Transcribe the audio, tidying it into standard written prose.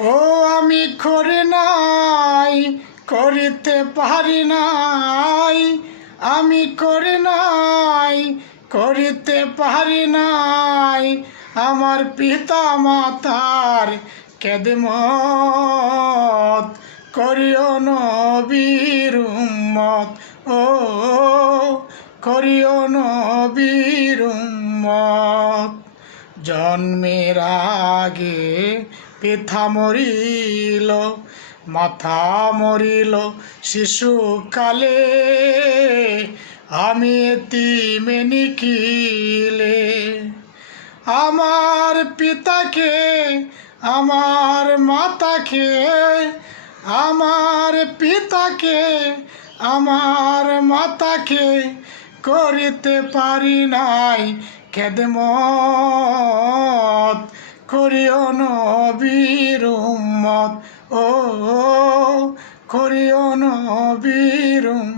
ও আমি করি নাই, করিতে পারি নাই, আমি করি নাই, করিতে পারি নাই, আমার পিতা মাতার খেদমত করিও নবীর উম্মত। ও করিও নবীর উম্মত। জন্মের আগে পিতা মরিল, মাথা মরিল শিশুকালে, আমি এতিমে নিখিলে। আমার পিতাকে, আমার মাতাকে, আমার পিতাকে, আমার মাতাকে করিতে পারি নাই খেদমত করিও নবীর উম্মত। ও করিও নবীর উম্মত।